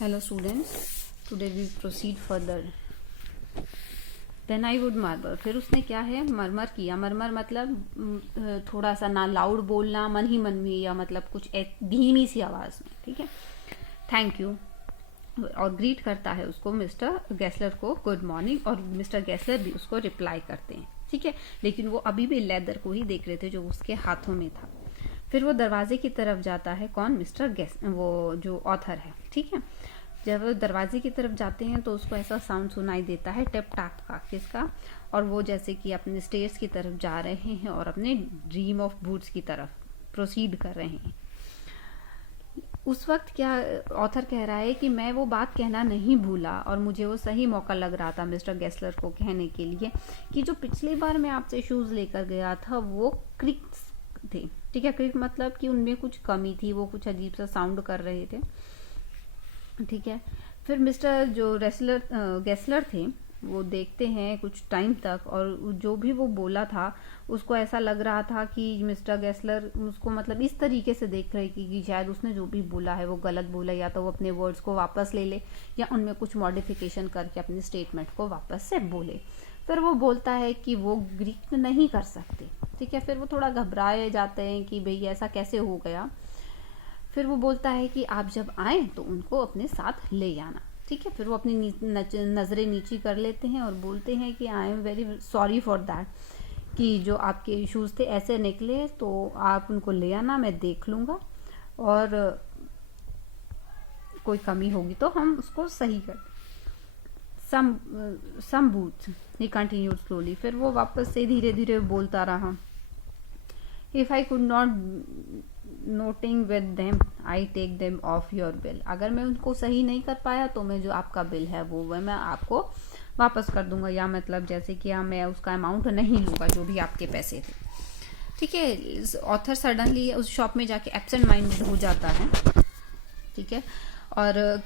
Hello students, today we proceed further. Then I would murmur. फिर उसने क्या है मरमर किया. मरमर मतलब थोड़ा सा ना लाउड बोलना, मन ही मन में, या मतलब कुछ धीमी सी आवाज में. ठीक है. Thank you. और ग्रीट करता है उसको मिस्टर गैसलर को गुड मॉर्निंग, और मिस्टर गैसलर भी उसको रिप्लाई करते हैं. ठीक है. लेकिन वो अभी भी लेदर को ही देख रहे थे जो उसके हाथों में था. फिर वो दरवाजे की तरफ जाता है. कौन? मिस्टर वो जो ऑथर है. ठीक है. जब वो दरवाजे की तरफ जाते हैं तो उसको ऐसा साउंड सुनाई देता है टेप टाप का. किसका? और वो जैसे कि अपने स्टेयर्स की तरफ जा रहे हैं और अपने ड्रीम ऑफ बूट्स की तरफ प्रोसीड कर रहे हैं. उस वक्त क्या ऑथर कह रहा है कि मैं वो बात कहना नहीं भूला और मुझे वो सही मौका लग रहा था मिस्टर गेस्लर को कहने के लिए कि जो पिछली बार मैं आपसे शूज लेकर गया था वो क्रिक्स थे. ठीक है. क्रिक मतलब कि उनमें कुछ कमी थी, वो कुछ अजीब सा साउंड कर रहे थे. ठीक है. फिर मिस्टर जो गैसलर थे वो देखते हैं कुछ टाइम तक, और जो भी वो बोला था उसको ऐसा लग रहा था कि मिस्टर गैसलर उसको मतलब इस तरीके से देख रहे कि शायद उसने जो भी बोला है वो गलत बोला, या तो वो अपने वर्ड्स को वापस ले ले या उनमें कुछ मॉडिफिकेशन करके अपने स्टेटमेंट को वापस से बोले. फिर वो बोलता है कि वो ग्रीक नहीं कर सकते. ठीक है. फिर वो थोड़ा घबराए जाते हैं कि भाई ऐसा कैसे हो गया. फिर वो बोलता है कि आप जब आए तो उनको अपने साथ ले आना. ठीक है. फिर वो अपनी नजरें नीची कर लेते हैं और बोलते हैं कि I am very sorry for that, कि जो आपके इश्यूज थे ऐसे निकले, तो आप उनको ले आना, मैं देख लूंगा, और कोई कमी होगी तो हम उसको सही कर. Some booth he continued slowly. फिर वो वापस से धीरे धीरे बोलता रहा. If I could not nothing with them I take them off your bill. अगर मैं उनको सही नहीं कर पाया तो मैं जो आपका बिल है वो मैं आपको वापस कर दूंगा, या मतलब जैसे कि मैं उसका अमाउंट नहीं लूंगा जो भी आपके पैसे थे. ठीक है. ऑथर सडनली उस शॉप में जाके एब्सेंट माइंडेड हो जाता है. ठीक है. और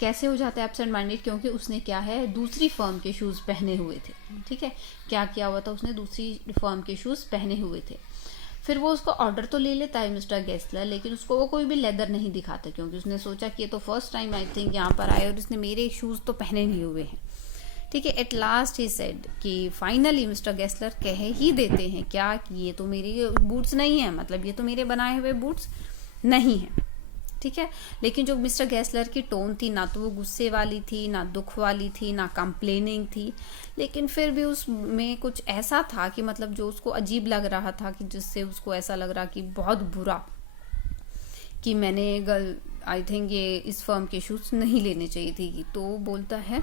कैसे हो जाता है एब्सेंट माइंडेड? क्योंकि उसने क्या है दूसरी फर्म के शूज पहने हुए थे. ठीक है. क्या किया हुआ था उसने? दूसरी फर्म के शूज पहने हुए थे. फिर वो उसको ऑर्डर तो ले लेता है मिस्टर गेस्लर, लेकिन उसको वो कोई भी लेदर नहीं दिखाता, क्योंकि उसने सोचा कि ये तो फर्स्ट टाइम आई थिंक यहाँ पर आए और इसने मेरे शूज तो पहने नहीं हुए हैं. ठीक है. एट लास्ट ही सेड कि फाइनली मिस्टर गेस्लर कह ही देते हैं क्या कि ये तो मेरे बूट्स नहीं है, मतलब ये तो मेरे बनाए हुए बूट्स नहीं है. ठीक है. लेकिन जो मिस्टर गैसलर की टोन थी, ना तो वो गुस्से वाली थी, ना दुख वाली थी, ना कंप्लेनिंग थी, लेकिन फिर भी उसमें कुछ ऐसा था कि मतलब जो उसको अजीब लग रहा था, कि जिससे उसको ऐसा लग रहा कि बहुत बुरा, कि मैंने आई थिंक ये इस फर्म के शूज नहीं लेने चाहिए थी. तो बोलता है,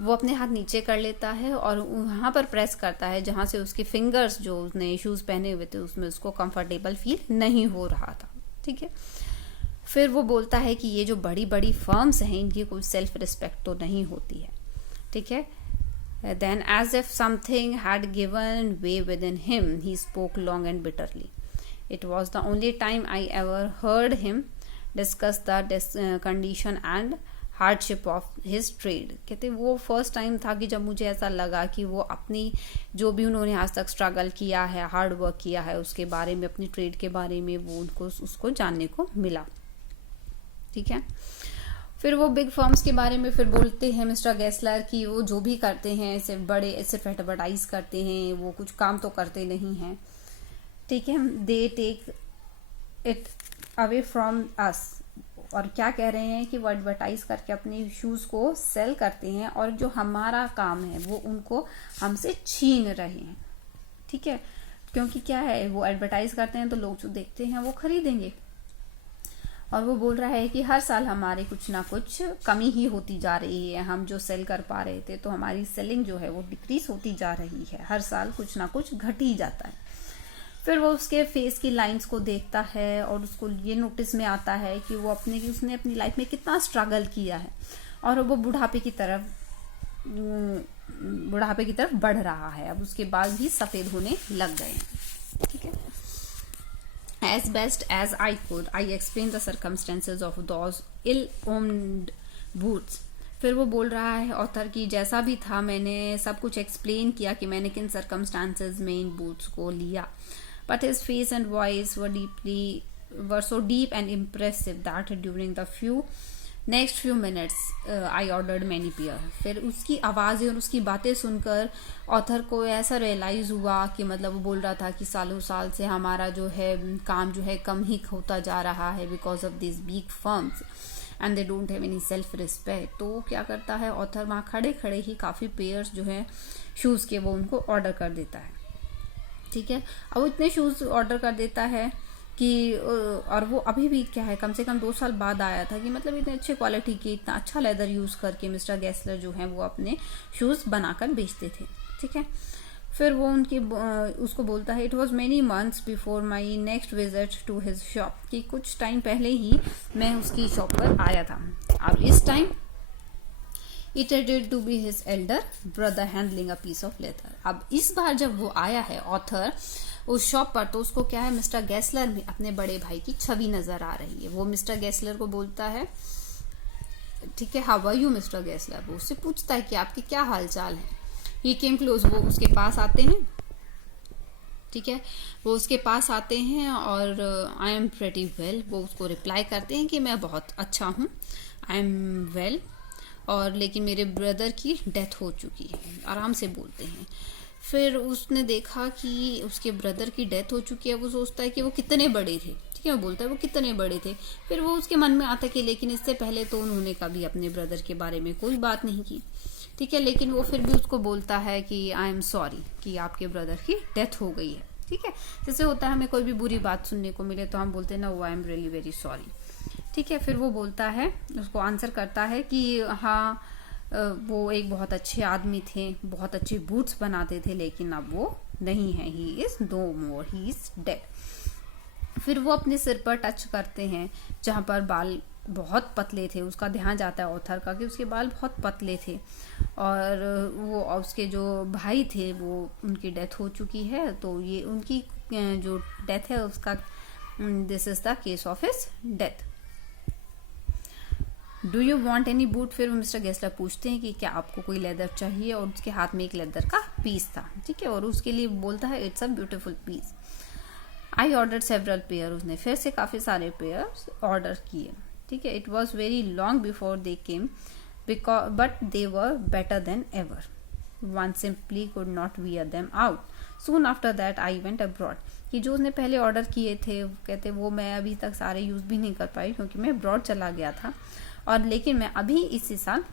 वो अपने हाथ नीचे कर लेता है और वहां पर प्रेस करता है जहां से उसके फिंगर्स जो उसने शूज पहने हुए थे उसमें उसको कंफर्टेबल फील नहीं हो रहा था. ठीक है. फिर वो बोलता है कि ये जो बड़ी बड़ी फर्म्स हैं इनकी कोई सेल्फ रिस्पेक्ट तो नहीं होती है. ठीक है. Then as if something had given way within him he spoke long and bitterly. It was the only time I ever heard him discuss the condition and hardship of his trade. कहते वो first time था कि जब मुझे ऐसा लगा कि वो अपनी जो भी उन्होंने आज तक स्ट्रगल किया है, हार्ड वर्क किया है, उसके बारे में, अपनी ट्रेड के बारे में वो उनको उसको जानने को मिला. ठीक है. फिर वो बिग फर्म्स के बारे में फिर बोलते हैं मिस्टर गैसलर कि वो जो भी करते हैं सिर्फ एडवर्टाइज करते हैं, वो कुछ काम तो करते नहीं हैं. ठीक है. They take it away from us. और क्या कह रहे हैं कि वो एडवर्टाइज करके अपने शूज को सेल करते हैं और जो हमारा काम है वो उनको हमसे छीन रहे हैं. ठीक है. क्योंकि क्या है, वो एडवर्टाइज करते हैं तो लोग जो देखते हैं वो खरीदेंगे. और वो बोल रहा है कि हर साल हमारे कुछ ना कुछ कमी ही होती जा रही है. हम जो सेल कर पा रहे थे तो हमारी सेलिंग जो है वो डिक्रीज होती जा रही है. हर साल कुछ ना कुछ घट ही जाता है. फिर वो उसके फेस की लाइंस को देखता है और उसको ये नोटिस में आता है कि वो उसने अपनी लाइफ में कितना स्ट्रगल किया है और वो बुढ़ापे की तरफ बढ़ रहा है. अब उसके बाल भी सफेद होने लग गए हैं. ठीक है. As best as I could, I explained the circumstances of those ill-omened boots. फिर वो बोल रहा है ऑथर की जैसा भी था मैंने सब कुछ एक्सप्लेन किया कि मैंने किन सर्कमस्टांसेस में इन बूट्स को लिया. But his face and voice were deeply were so deep and impressive that during the next few minutes I ordered many pair. फिर उसकी आवाज़ें और उसकी बातें सुनकर ऑथर को ऐसा रियलाइज़ हुआ कि मतलब वो बोल रहा था कि सालों साल से हमारा जो है काम जो है कम ही होता जा रहा है because of this big firms and they don't have any self respect. तो क्या करता है ऑथर, वहाँ खड़े खड़े ही काफ़ी पेयर्स जो है शूज़ के वो उनको ऑर्डर कर देता है. ठीक है, अब वो इतने शूज़ ऑर्डर कर देता है कि और वो अभी भी क्या है कम से कम 2 साल बाद आया था कि मतलब इतने अच्छे क्वालिटी के, इतना अच्छा लेदर यूज़ करके मिस्टर गेस्लर जो है वो अपने शूज़ बनाकर बेचते थे. ठीक है, फिर वो उसको बोलता है it was many months before my next visit to his shop, कि कुछ टाइम पहले ही मैं उसकी शॉप पर आया था. अब इस time it did to be his elder brother handling a piece of leather. अब इस बार जब वो आया है ऑथर उस शॉप पर, तो उसको क्या है मिस्टर गेस्लर में अपने बड़े भाई की छवि नजर आ रही है. वो मिस्टर गेस्लर को बोलता है, ठीक है, how are you mister Gessler. वो उससे पूछता है कि आपके क्या हाल चाल है. ही केम क्लोज, वो उसके पास आते हैं. ठीक है, वो उसके पास आते हैं और आई एम प्रेटी वेल, वो उसको रिप्लाई करते हैं कि मैं बहुत अच्छा हूँ, आई एम वेल, और लेकिन मेरे ब्रदर की डेथ हो चुकी है. आराम से बोलते हैं. फिर उसने देखा कि उसके ब्रदर की डेथ हो चुकी है. वो सोचता है कि वो कितने बड़े थे. ठीक है, वो बोलता है वो कितने बड़े थे. फिर वो उसके मन में आता है कि लेकिन इससे पहले तो उन्होंने कभी अपने ब्रदर के बारे में कोई बात नहीं की. ठीक है, लेकिन वो फिर भी उसको बोलता है कि आई एम सॉरी कि आपके ब्रदर की डेथ हो गई है. ठीक है, जैसे होता है हमें कोई भी बुरी बात सुनने को मिले तो हम बोलते हैं ना, वो I am really very sorry. ठीक है, फिर वो बोलता है, उसको आंसर करता है कि हाँ, वो एक बहुत अच्छे आदमी थे, बहुत अच्छे बूट्स बनाते थे, लेकिन अब वो नहीं है. He is no more, he is dead. फिर वो अपने सिर पर टच करते हैं जहाँ पर बाल बहुत पतले थे. उसका ध्यान जाता है ऑथर का कि उसके बाल बहुत पतले थे और वो उसके जो भाई थे वो उनकी डेथ हो चुकी है. तो ये उनकी जो डेथ है उसका, this is the case of his death. Do you want any boot. फिर मिस्टर गेस्लर पूछते हैं कि क्या आपको कोई लेदर चाहिए, और उसके हाथ में एक लेदर का पीस था. ठीक है, और उसके लिए बोलता है it's a beautiful piece. I order several pair. उसने फिर से काफ़ी सारे पेयर्स ऑर्डर किए. ठीक है, it was very long before they came but they were better than ever. One simply could not wear them out. Soon after that I went abroad. कि जो उसने पहले ऑर्डर किए थे, कहते वो मैं अभी तक सारे यूज़ भी नहीं कर पाई क्योंकि मैं अब्रॉड चला गया था, और लेकिन मैं अभी इसी साल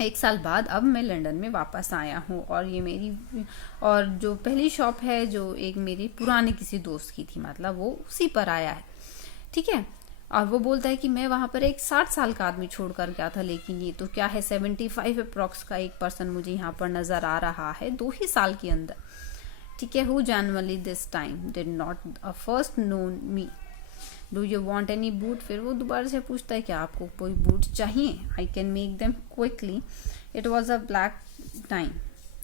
1 साल बाद अब मैं लंदन में वापस आया हूँ. और ये मेरी और जो पहली शॉप है जो एक मेरी पुराने किसी दोस्त की थी, मतलब वो उसी पर आया है. ठीक है, और वो बोलता है कि मैं वहाँ पर एक 60 साल का आदमी छोड़ कर गया था, लेकिन ये तो क्या है 75 अप्रॉक्स का एक पर्सन मुझे यहाँ पर नज़र आ रहा है 2 ही साल के अंदर. ठीक है, who generally this time did not first know me. Do you want any boot. फिर वो दोबारा से पूछता है कि आपको कोई बूट चाहिए. I can make them quickly. It was a black time.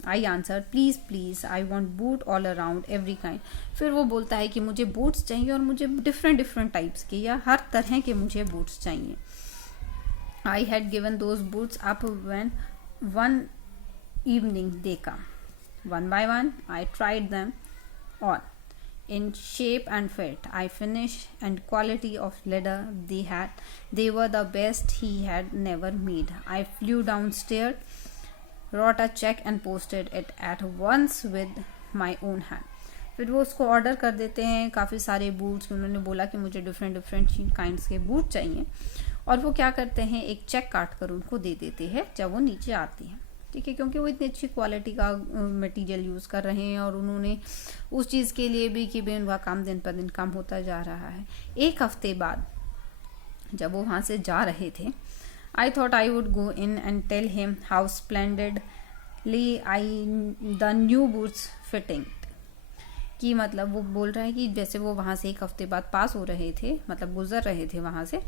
I answer please please I want boot all around every kind. फिर वो बोलता है कि मुझे बूट्स चाहिए और मुझे डिफरेंट टाइप्स के या हर तरह के मुझे बूट्स चाहिए. I had given those boots up when one evening they come. One by one, I tried them on. In shape and fit, I finish and quality of leather they were the best he had never made. I flew downstairs, wrote a check and posted it at once with my own hand. फिर वो उसको order कर देते हैं काफ़ी सारे boots. उन्होंने बोला कि मुझे डिफरेंट काइंड्स के बूट चाहिए, और वो क्या करते हैं एक चेक काट कर उनको दे देते हैं जब वो नीचे आती हैं. ठीक है, क्योंकि वो इतनी अच्छी क्वालिटी का मटेरियल यूज़ कर रहे हैं और उन्होंने उस चीज़ के लिए भी कि भाई उनका काम दिन पर दिन कम होता जा रहा है. 1 हफ्ते बाद जब वो वहाँ से जा रहे थे, I thought I would go in and tell him how splendidly I the new boots fitting. कि मतलब वो बोल रहा है कि जैसे वो वहाँ से 1 हफ्ते बाद पास हो रहे थे, मतलब गुजर रहे थे वहाँ से,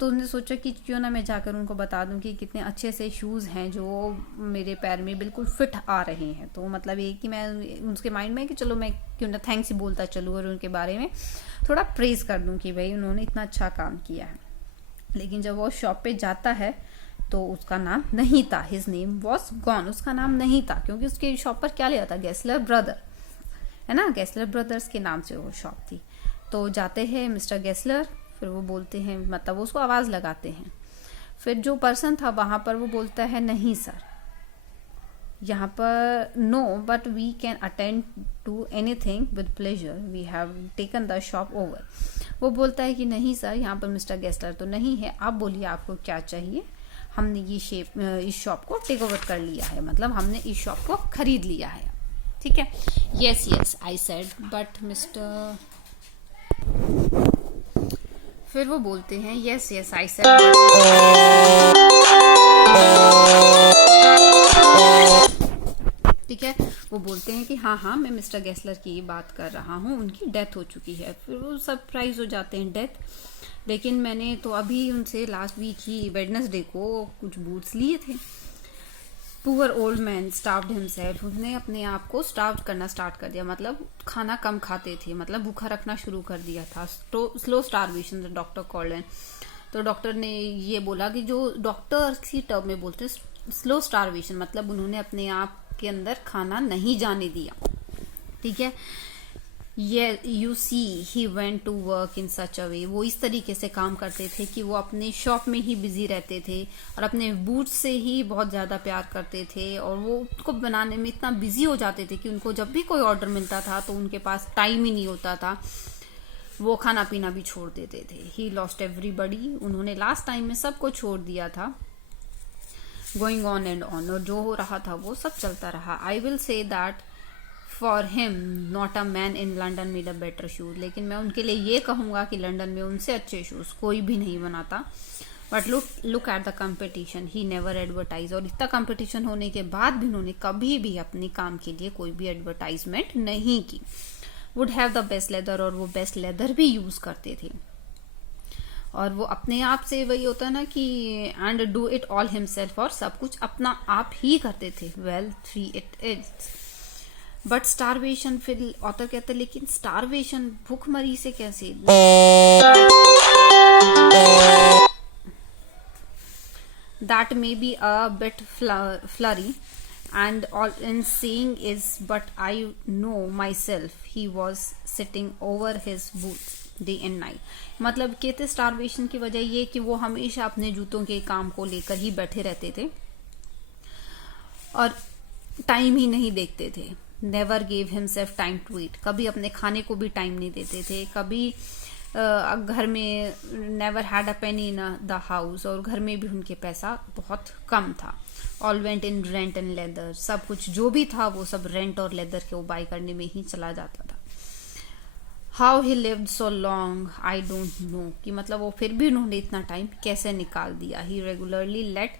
तो उसने सोचा कि क्यों ना मैं जाकर उनको बता दूं कि कितने अच्छे से शूज़ हैं जो मेरे पैर में बिल्कुल फिट आ रहे हैं. तो मतलब ये कि मैं उसके माइंड में कि चलो मैं क्यों ना थैंक्स ही बोलता चलूँ और उनके बारे में थोड़ा प्रेज़ कर दूं कि भाई उन्होंने इतना अच्छा काम किया है. लेकिन जब वो शॉप पे जाता है तो उसका नाम नहीं था. His name was gone. उसका नाम नहीं था क्योंकि उसके शॉप पर क्या लिया था, गेस्लर ब्रदर है ना, गेस्लर ब्रदर्स के नाम से वो शॉप थी. तो जाते हैं मिस्टर गेस्लर, फिर वो बोलते हैं, मतलब उसको आवाज़ लगाते हैं। फिर जो पर्सन था वहाँ पर वो बोलता है नहीं सर, यहाँ पर no, but we can attend to anything with pleasure, we have taken the shop over. वो बोलता है कि नहीं सर, यहाँ पर मिस्टर गेस्लर तो नहीं है, आप बोलिए आपको क्या चाहिए, हमने इस शॉप को टेक ओवर कर लिया है, मतलब हमने इस शॉप को खरीद लिया है, ठीक है। Yes yes I said, but mister, फिर वो बोलते हैं यस यस आई सेड, ठीक है। वो बोलते हैं कि हाँ हाँ मैं मिस्टर गेस्लर की बात कर रहा हूँ, उनकी डेथ हो चुकी है। फिर वो सरप्राइज हो जाते हैं, डेथ, लेकिन मैंने तो अभी उनसे लास्ट वीक ही वेडनेसडे को कुछ बूट्स लिए थे। Poor old man starved himself, उसने अपने आप को स्टार्व करना स्टार्ट कर दिया, मतलब खाना कम खाते थे, मतलब भूखा रखना शुरू कर दिया था, स्लो स्टार्वेशन डॉक्टर कॉल्ड। तो डॉक्टर ने ये बोला कि जो डॉक्टर की टर्म में बोलते हैं स्लो स्टार्वेशन, मतलब उन्होंने अपने आप के अंदर खाना नहीं जाने दिया, ठीक है। ये you see he went to work in such a way, वो इस तरीके से काम करते थे कि वो अपने शॉप में ही बिजी रहते थे और अपने बूट्स से ही बहुत ज़्यादा प्यार करते थे, और वो उसको बनाने में इतना बिजी हो जाते थे कि उनको जब भी कोई ऑर्डर मिलता था तो उनके पास टाइम ही नहीं होता था, वो खाना पीना भी छोड़ देते थे। ही लॉस्ट एवरीबडी, उन्होंने लास्ट टाइम में सबको छोड़ दिया था। गोइंग ऑन एंड ऑन, और जो हो रहा था वो सब चलता रहा। I will say that for him not a man in London made a better shoes, लेकिन मैं उनके लिए ये कहूंगा कि लंदन में उनसे अच्छे शूज कोई भी नहीं बनाता। But look at the competition, he never advertise, और इतना कंपटीशन होने के बाद भी उन्होंने कभी भी अपने काम के लिए कोई भी एडवर्टाइजमेंट नहीं की। Would have the best leather, और वो बेस्ट लेदर भी यूज करते थे, और वो अपने आप से, वही होता है ना कि and do it all himself, और सब कुछ अपना आप ही करते थे। Well three it is, but starvation, फिर ऑथर कहते हैं लेकिन स्टारवेशन, भूखमरी से कैसे, that may be a bit flurry and all in saying is, but I know myself he was sitting over his boots day and night, मतलब कहते starvation की वजह ये कि वो हमेशा अपने जूतों के काम को लेकर ही बैठे रहते थे और टाइम ही नहीं देखते थे। Never gave himself time to eat, कभी अपने खाने को भी टाइम नहीं देते थे, कभी घर में never had a Penney in the house, और घर में भी उनके पैसा बहुत कम था। All went in rent and leather, सब कुछ जो भी था वो सब रेंट और लेदर के वो बाई करने में ही चला जाता था। How he lived so long I don't know, कि मतलब वो फिर भी उन्होंने इतना टाइम कैसे निकाल दिया। He regularly let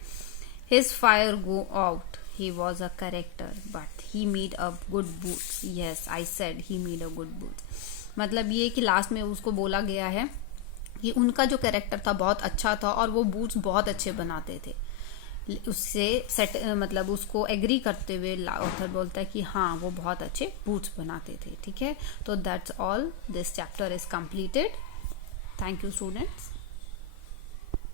his fire go out, he was a character but he made a good boots, yes I said he made a good boots, मतलब ये कि लास्ट में उसको बोला गया है कि उनका जो कैरेक्टर था बहुत अच्छा था और वो बूट्स बहुत अच्छे बनाते थे। उससे सेट मतलब उसको एग्री करते हुए ऑथर बोलता है कि हाँ वो बहुत अच्छे बूट्स बनाते थे, ठीक है। तो that's all, this chapter is completed. Thank you students.